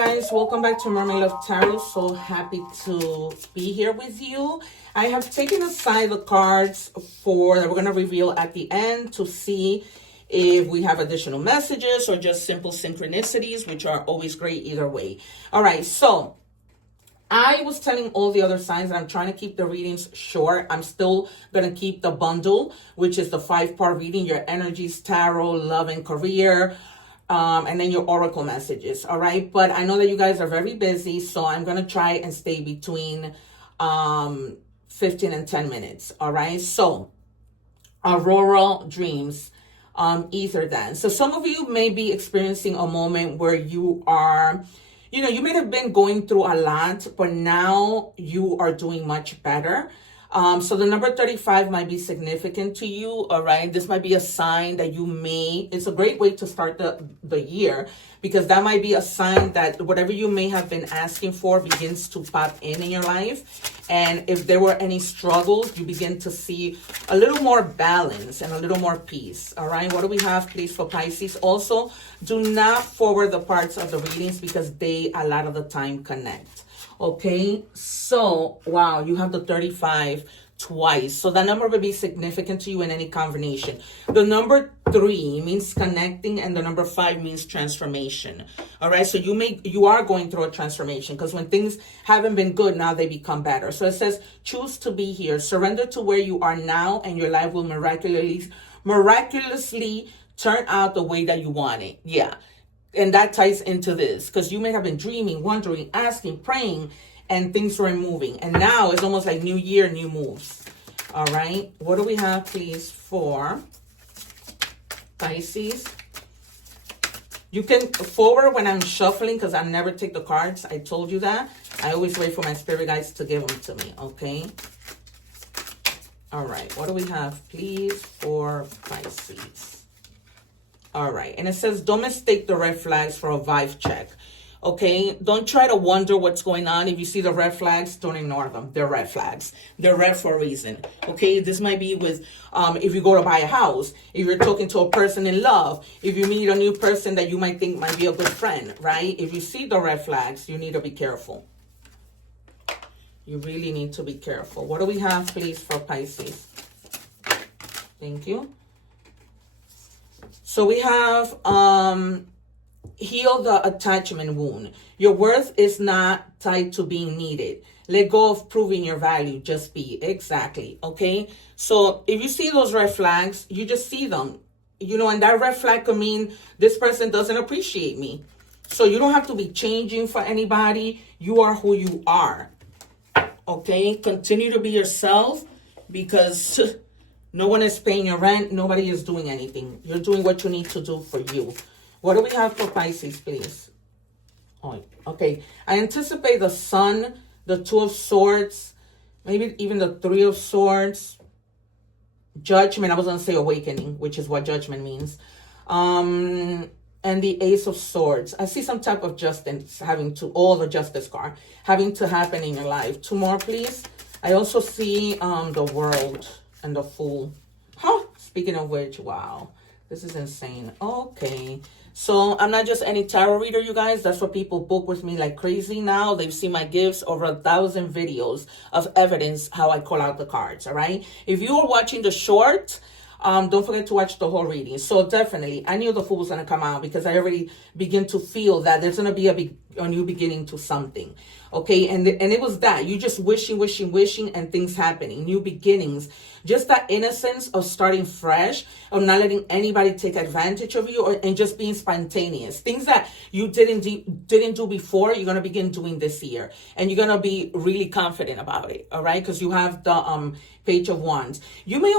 guys, welcome back to Mermaid of Tarot. So happy to be here with you. I have taken aside the cards for that we're going to reveal at the end to see if we have additional messages or just simple synchronicities, which are always great either way. All right, so I was telling all the other signs that I'm trying to keep the readings short. I'm still going to keep the bundle, which is the 5-part reading, your energies, tarot, love and career, and then your oracle messages. All right. But I know that you guys are very busy, so I'm going to try and stay between 15 and 10 minutes. All right. So auroral dreams, ether dance. So some of you may be experiencing a moment where you are, you know, you may have been going through a lot, but now you are doing much better. So the number 35 might be significant to you, all right? This might be a sign that you may, it's a great way to start the year, because that might be a sign that whatever you may have been asking for begins to pop in your life. And if there were any struggles, you begin to see a little more balance and a little more peace, all right? What do we have, please, for Pisces? Also, do not forward the parts of the readings because they, a lot of the time, connect. Okay, so, wow, you have the 35 twice. So that number will be significant to you in any combination. The number 3 means connecting, and the number 5 means transformation. All right, so you are going through a transformation, because when things haven't been good, now they become better. So it says, choose to be here. Surrender to where you are now, and your life will miraculously turn out the way that you want it. Yeah. And that ties into this, because you may have been dreaming, wondering, asking, praying, and things were moving. And now it's almost like new year, new moves. All right. What do we have, please, for Pisces? You can forward when I'm shuffling, because I never take the cards. I told you that. I always wait for my spirit guides to give them to me. Okay. All right. What do we have, please, for Pisces? All right. And it says, don't mistake the red flags for a vibe check. Okay. Don't try to wonder what's going on. If you see the red flags, don't ignore them. They're red flags. They're red for a reason. Okay. This might be with, if you go to buy a house, if you're talking to a person in love, if you meet a new person that you might think might be a good friend, right? If you see the red flags, you need to be careful. You really need to be careful. What do we have, please, for Pisces? Thank you. So we have heal the attachment wound. Your worth is not tied to being needed. Let go of proving your value. Just be. Exactly. Okay. So if you see those red flags, you just see them. You know, and that red flag could mean this person doesn't appreciate me. So you don't have to be changing for anybody. You are who you are. Okay. Continue to be yourself, because no one is paying your rent. Nobody is doing anything. You're doing what you need to do for you. What do we have for Pisces, please? Oh, okay. I anticipate the Sun, the 2 of Swords, maybe even the 3 of Swords, Judgment. I was going to say awakening, which is what Judgment means. And the Ace of Swords. I see some type of justice the Justice card, having to happen in your life. 2 more, please. I also see the World and the Fool. Huh? Speaking of which, wow, this is insane. Okay. So I'm not just any tarot reader, you guys. That's what people book with me like crazy now. They've seen my gifts, over 1,000 videos of evidence how I call out the cards, all right? If you are watching the short, don't forget to watch the whole reading. So definitely, I knew the Fool was going to come out, because I already begin to feel that there's going to be a new beginning to something. Okay, and it was that. You just wishing, and things happening. New beginnings. Just that innocence of starting fresh, of not letting anybody take advantage of you, and just being spontaneous. Things that you didn't do before, you're going to begin doing this year. And you're going to be really confident about it, all right? Because you have the Page of Wands. You may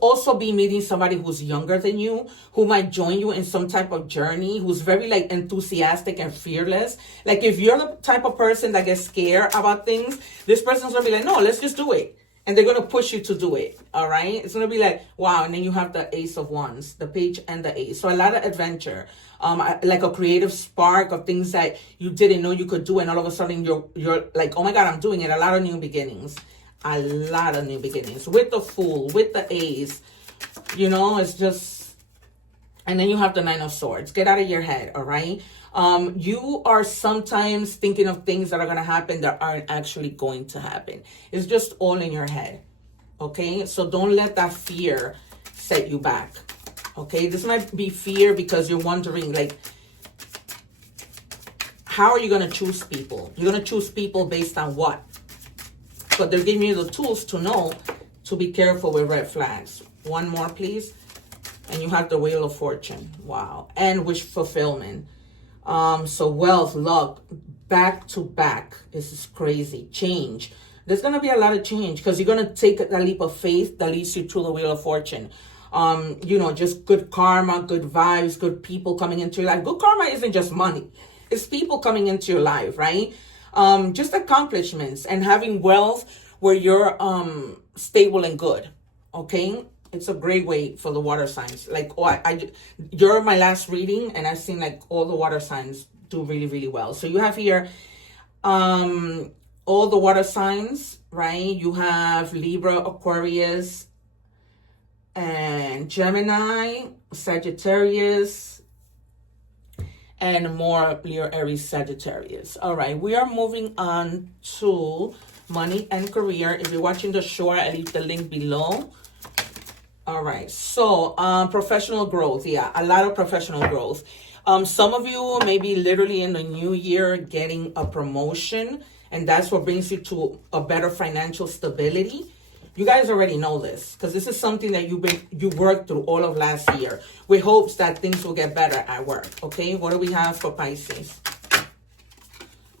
also be meeting somebody who's younger than you, who might join you in some type of journey, who's very like enthusiastic and fearless. Like if you're the type of person that gets scared about things, this person's gonna be like, no, let's just do it. And they're gonna push you to do it. All right. It's gonna be like, wow. And then you have the Ace of Wands, the Page and the Ace. So a lot of adventure, like a creative spark of things that you didn't know you could do, and all of a sudden you're like, oh my God, I'm doing it. A lot of new beginnings. A lot of new beginnings with the Fool, with the Ace. You know, it's just And then you have the Nine of Swords. Get out of your head, all right? You are sometimes thinking of things that are going to happen that aren't actually going to happen. It's just all in your head, okay? So don't let that fear set you back, okay? This might be fear because you're wondering, like, how are you going to choose people? You're going to choose people based on what? But they're giving you the tools to know to be careful with red flags. One more, please. And you have the Wheel of Fortune. Wow. And wish fulfillment. So wealth, luck, back to back. This is crazy. Change. There's going to be a lot of change because you're going to take that leap of faith that leads you to the Wheel of Fortune. You know, just good karma, good vibes, good people coming into your life. Good karma isn't just money. It's people coming into your life, right? Just accomplishments and having wealth where you're stable and good. Okay? It's a great way for the water signs. Like, oh, you're my last reading, and I've seen like all the water signs do really, really well. So you have here all the water signs, right? You have Libra, Aquarius, and Gemini, Sagittarius, and more Leo, Aries, Sagittarius. All right, we are moving on to money and career. If you're watching the show, I leave the link below. All right, so professional growth. Yeah, a lot of professional growth. Some of you may be literally in the new year getting a promotion, and that's what brings you to a better financial stability. You guys already know this because this is something that you worked through all of last year with hopes that things will get better at work. Okay, what do we have for Pisces?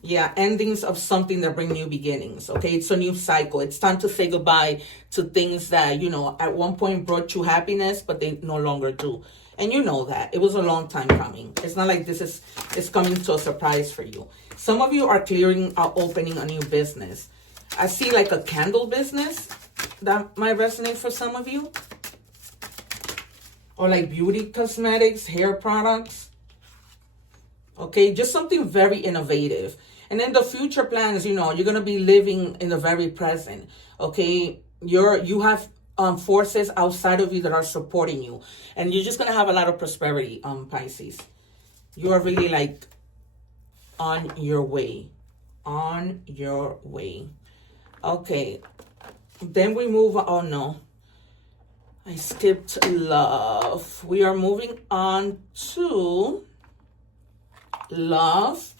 Yeah, endings of something that bring new beginnings. Okay, it's a new cycle. It's time to say goodbye to things that, you know, at one point brought you happiness, but they no longer do. And you know that. It was a long time coming. It's not like it's coming to a surprise for you. Some of you are clearing out, opening a new business. I see like a candle business that might resonate for some of you. Or like beauty cosmetics, hair products. Okay, just something very innovative. And then the future plans, you know, you're going to be living in the very present. Okay, you have forces outside of you that are supporting you. And you're just going to have a lot of prosperity, Pisces. You are really like on your way. On your way. Okay, then we move on. Oh, no. I skipped love. We are moving on to love.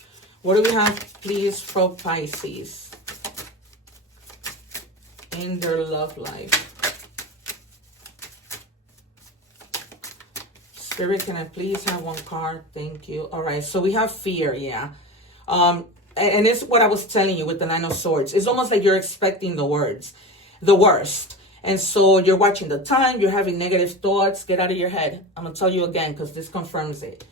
What do we have, please, for Pisces in their love life? Spirit, can I please have one card? Thank you. All right, so we have fear, yeah. And it's what I was telling you with the Nine of Swords. It's almost like you're expecting the worst. And so you're watching the time, you're having negative thoughts. Get out of your head. I'm going to tell you again because this confirms it.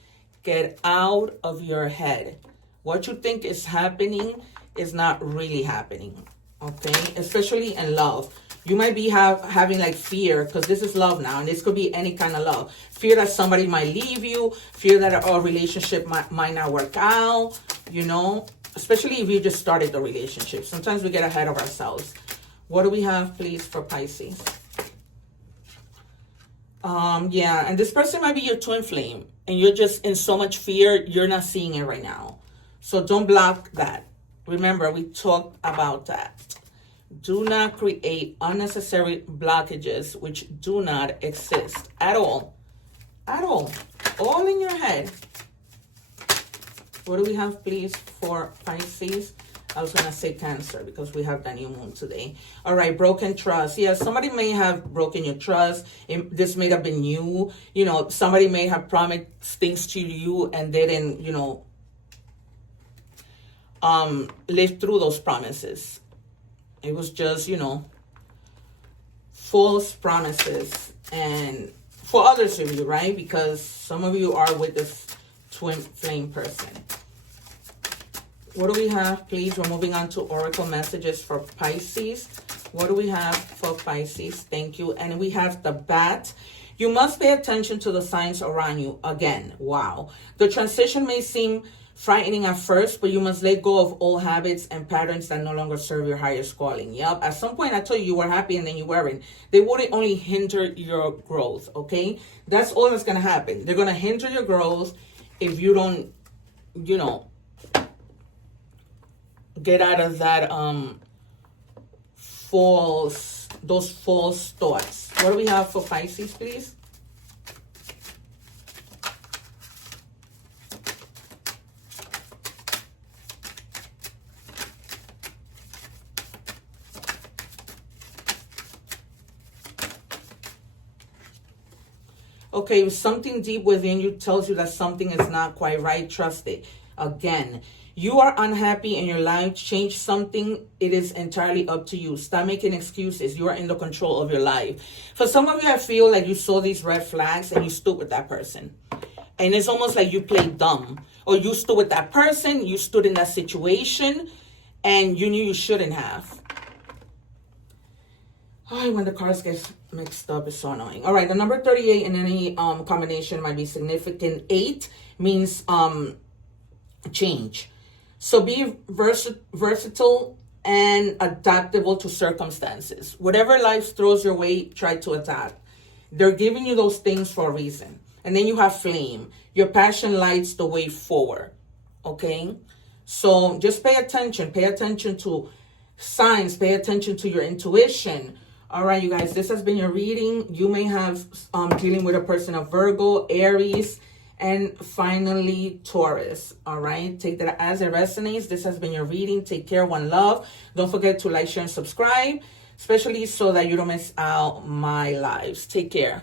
Get out of your head. What you think is happening is not really happening, okay? Especially in love. You might be having like fear because this is love now, and this could be any kind of love. Fear that somebody might leave you, fear that a relationship might not work out, you know, especially if you just started the relationship. Sometimes we get ahead of ourselves. What do we have, please, for Pisces? Yeah, and this person might be your twin flame, and you're just in so much fear, you're not seeing it right now. So don't block that. Remember, we talked about that. Do not create unnecessary blockages which do not exist at all. At all. All in your head. What do we have, please, for Pisces? I was going to say Cancer because we have the new moon today. All right, broken trust. Yeah, somebody may have broken your trust. This may have been you. You know, somebody may have promised things to you and didn't, you know, live through those promises. It was just, you know, false promises. And for others of you, right? Because some of you are with this twin flame person. What do we have, please? We're moving on to Oracle messages for Pisces. What do we have for Pisces? Thank you. And we have the Bat. You must pay attention to the signs around you. Again, wow. The transition may seem frightening at first, but you must let go of old habits and patterns that no longer serve your highest calling. Yep. At some point, I told you were happy and then you weren't. They wouldn't only hinder your growth, okay? That's all that's going to happen. They're going to hinder your growth if you don't, you know, get out of that those false thoughts. What do we have for Pisces, please? Okay, something deep within you tells you that something is not quite right. Trust it. Again, you are unhappy in your life. Change something. It is entirely up to you. Stop making excuses. You are in the control of your life. For some of you, I feel like you saw these red flags and you stood with that person. And it's almost like you played dumb. Or you stood with that person, you stood in that situation, and you knew you shouldn't have. Oh, when the cards get mixed up, it's so annoying. All right, the number 38 in any combination might be significant. 8 means change. So be versatile and adaptable to circumstances. Whatever life throws your way, try to adapt. They're giving you those things for a reason. And then you have flame. Your passion lights the way forward. Okay? So just pay attention. Pay attention to signs. Pay attention to your intuition. All right, you guys, this has been your reading. You may have dealing with a person of Virgo, Aries, and finally Taurus. All right, take that as it resonates. This has been your reading. Take care. One love. Don't forget to like, share, and subscribe, especially so that you don't miss out my lives. Take care.